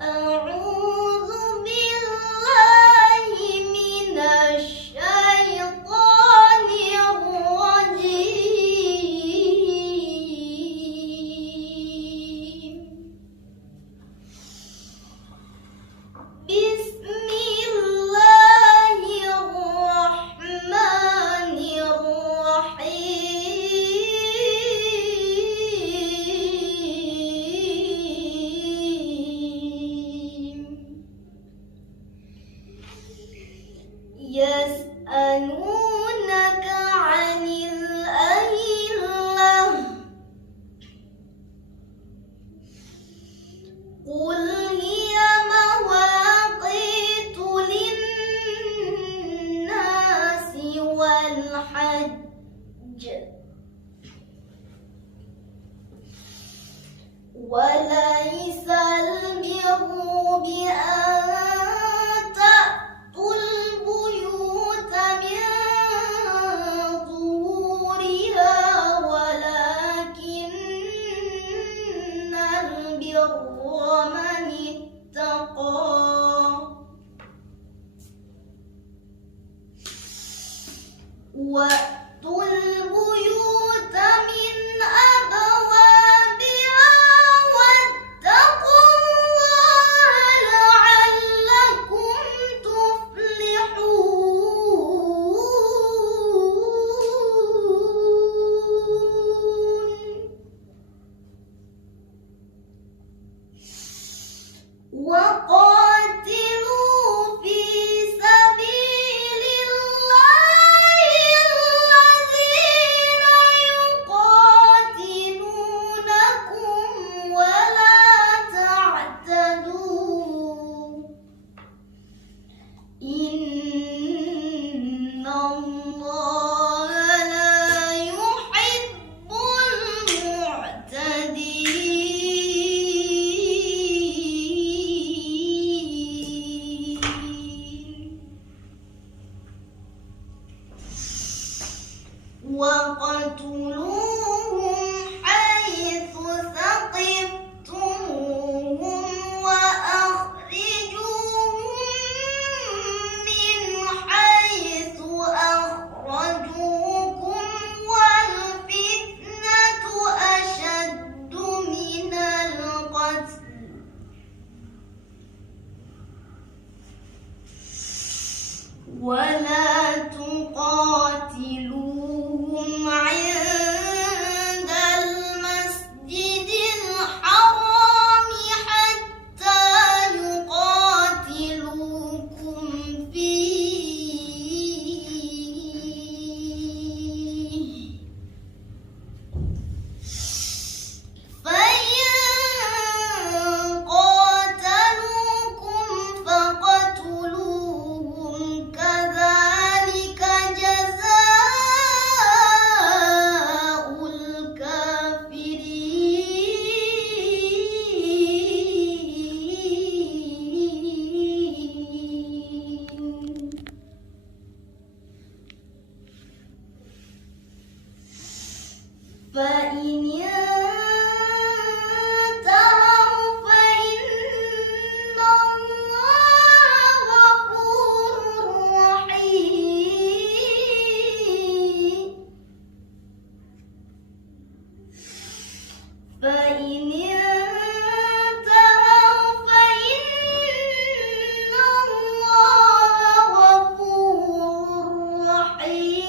أعوذ بالله من الشيطان الرجيم. بسم الله الرحمن الرحيم. يسألونك عن الأهلة، قل هي مواقيت للناس والحج، وليس البر بأن تأتوا البيوت من ظهورها، ولكن البر من اتقى. وأتوا البيوت من أبوابها واتقوا الله لعلكم تفلحون. وقاتلوا في سبيل الله الذين يقاتلونكم ولا تعتدوا، إن الله لا يحب المعتدين. وقتلوهم حيث ثقفتموهم وأخرجوهم من حيث أخرجوكم، والفتنة أشد من القتل، ولا تقاتلوهم عند المسجد الحرام حتى يقاتلوكم فيه، فإن قاتلوكم فاقتلوهم، كذلك جزاء الكافرين. فإن انتهوا فإن الله غفور رحيم. فإن انتهوا فإن الله غفور رحيم.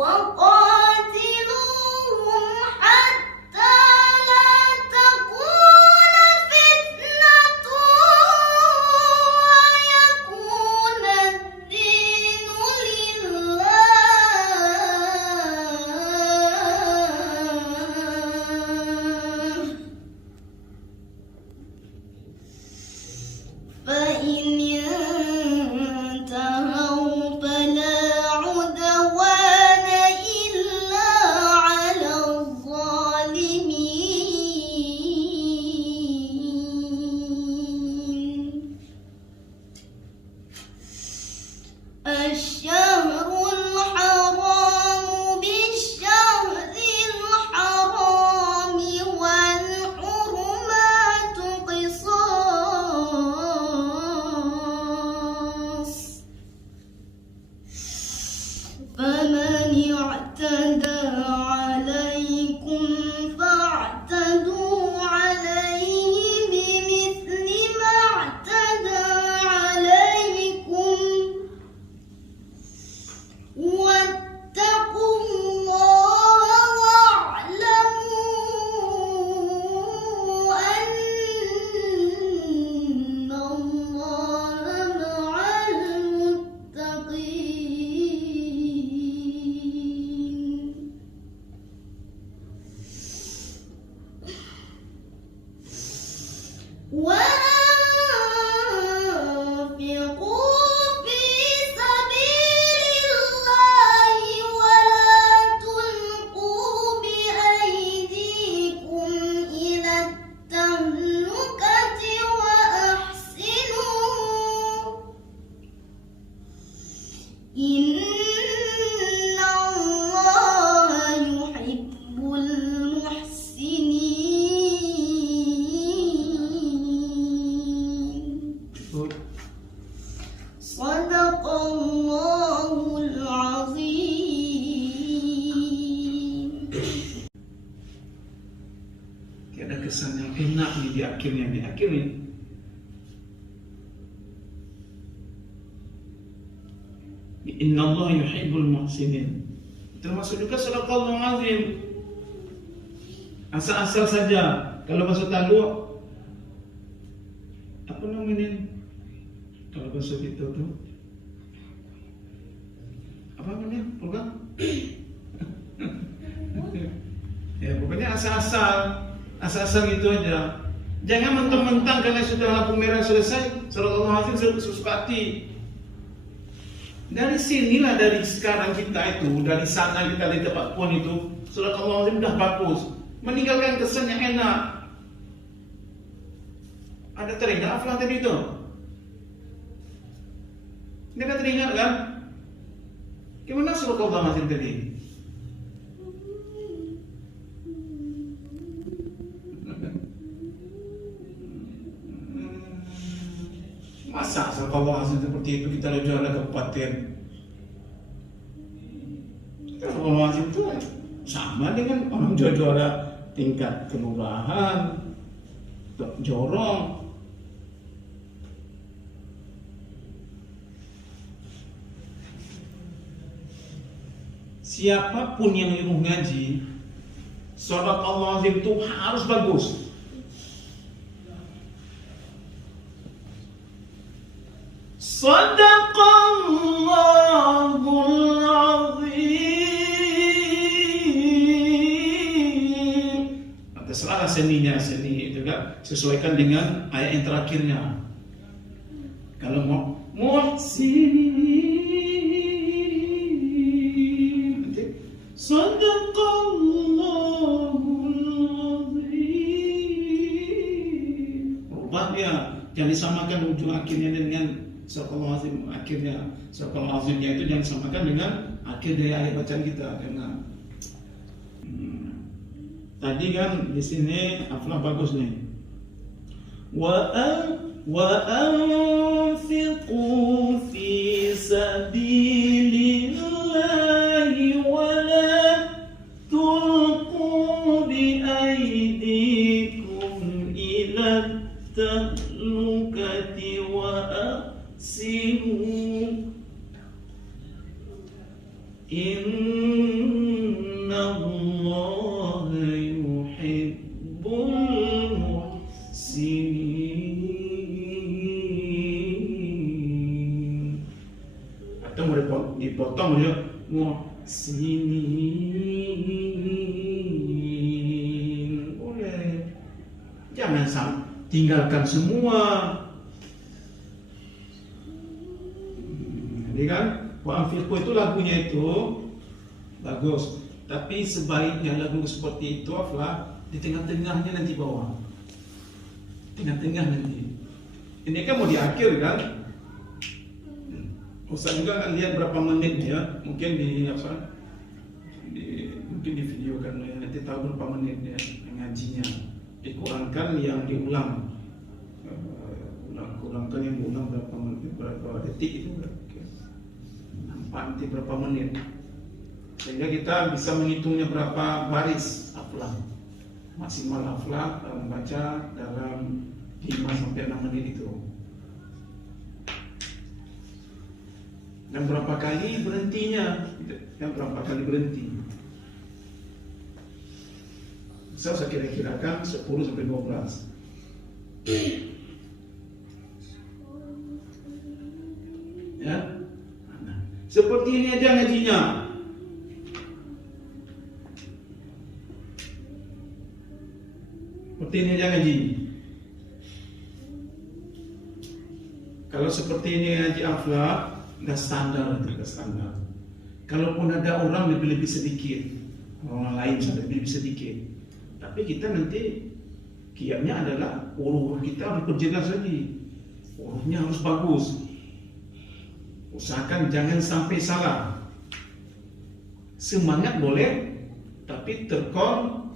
وقاتلوهم حتى لا تكون فتنة ويكون الدين akhirnya di akhirnya. Innallaha yuhibbul muhsinin. Termasuk juga sadaqallahul azim. Asal-asal saja. Kalau bahasa Tagu apa namanya? Kalau bahasa kita tuh apa namanya? Program? Ya pokoknya asal-asal gitu aja. Jangan mentang-mentang karena sudah lampu merah selesai, sadaqallahul azim sesuka hati. Dari sinilah, dari sekarang kita itu, dari sana kita di tempat puan itu, sadaqallahul azim udah bagus. Meninggalkan kesan yang enak. Ada teringat Aflah tadi itu? Dia kan teringat kan? Gimana sadaqallahul azim tadi? Masa sadaqallahul azim seperti itu kita ada juara kabupaten? Sadaqallahul azim itu sama dengan orang juara tingkat kelurahan, jorong. Siapapun yang nyuruh ngaji, sadaqallahul azim itu harus bagus. Sadaqallahul azim. Terserah seninya, seni itu kan sesuaikan dengan ayat yang terakhirnya. Kalau mau muhsinin, nanti sadaqallahul azim. Rubah dia, jangan disamakan ujung akhirnya dengan sadaqallahul azim akhirnya. Sadaqallahul azimnya itu jangan disamakan dengan akhir dari ayat bacaan kita. Jangan. Tadi kan di sini Aflah bagus nih. Wa anfiqu fi sabilillahi wa la tulqu bi aydikum ila tahlukati wa ahsinu. Innallaha yuhibbul muhsinin. Atau mau dipotong dia muhsinin. Boleh. Jangan tinggalkan semua. Jadi kan wa anfiqu itu lagunya itu bagus, tapi sebaiknya lagu seperti itu Aflah di tengah-tengahnya nanti bawah, tengah-tengah nanti. Ini kan mau di akhir kan? Ustaz juga akan lihat berapa menit ya, mungkin mungkin di video kan nanti tahu berapa menit ya ngajinya. Dikurangkan yang diulang, kurangkan yang diulang berapa menit, berapa detik itu berapa? Nanti berapa menit, sehingga kita bisa menghitungnya berapa baris Aflah maksimal Aflah membaca dalam 5-6 menit itu, dan berapa kali berhentinya, dan berapa kali berhenti. Saya kira-kirakan 10-12. Ya. Seperti ini aja ngajinya. Seperti ini aja ngaji. Kalau seperti ini ngaji Aflah, udah standar, udah standar. Kalaupun ada orang lebih sedikit, orang lain lebih sedikit, tapi kita nanti kiatnya adalah urut kita harus perjelas lagi. Urutnya harus bagus. Usahakan jangan sampai salah. Semangat boleh, tapi terkontrol.